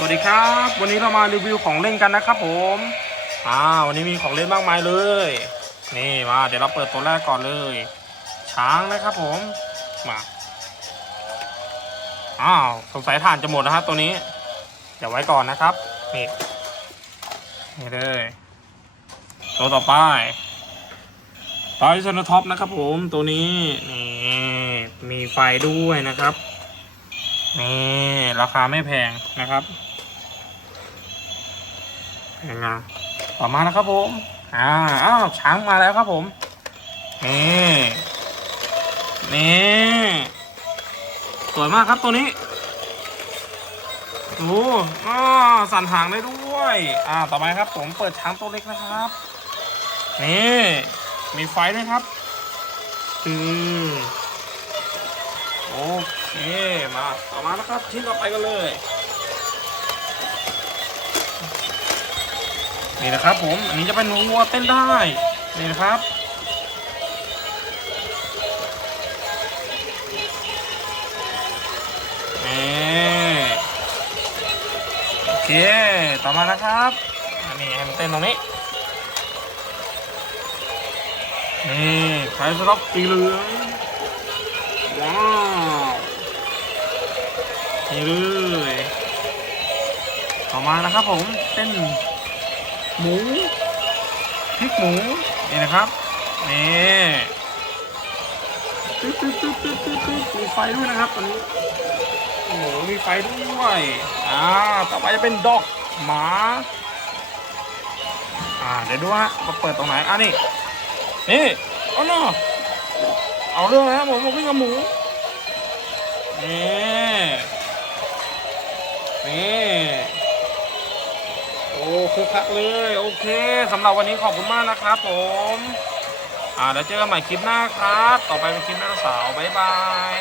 วัสดีครับ วันนี้เรามารีวิวของเล่นกันนะครับผมอ่าวันนี้มีของเล่นมากมายเลย นี่มาเดี๋ยวเราเปิดตัวแรกก่อนเลย ช้างนะครับผมมาอ้าวสงสัยถ่านจะหมดนะครับตัวนี้เดี๋ยวไว้ก่อนนะครับนี่นี่เลยตัวต่อไปไทซนท็อปนะครับผมตัวนี้นี่มีไฟด้วยนะครับนี่ราคาไม่แพงนะครับ งนะต่อมานะครับผม อ่าอ้าวช้างมาแล้วครับผม นี่นี่สวยมากครับตัวนี้ดูอ้าสั่นหางได้ด้วย อ่า ต่อไปครับ ผมเปิดช้างตัวเล็กนะครับ นี่ มีไฟด้วยครับอืมโอเค มา ต่อมานะครับ ชิ้นต่อไปกันเลย นี่นะครับผม อันนี้จะเป็นวัวเต้นได้ นี่นะครับ นี่โอเค ต่อมานะครับ อันนี้ให้มันเต้นตรงนี้ นี่ใช้สำหรับสีเหลืองว้าวนี่เลย ต่อมานะครับผมเป็น หมูพริกหมูนี่นะครับนี่ตึ๊ดตึ๊ดตึ๊ดตึ๊ดตึ๊ดตึ๊ดมีไฟด้วยนะครับตอนนี้โอ้โหมีไฟด้วยอ่าต่อไปจะเป็นดอกหมาอ่าเดี๋ยวดูฮะมาเปิดตรงไหนอะนี่นี่เอาเนาะเอาเรื่องนะครับผมผมวิ่งกับหมูนี่นี่ คุกคักเลย โอเคสำหรับวันนี้ขอบคุณมากนะครับผม อ่าแล้วเจอกันใหม่คลิปหน้าครับ ต่อไปเป็นคลิปหน้าสาว บ๊ายบาย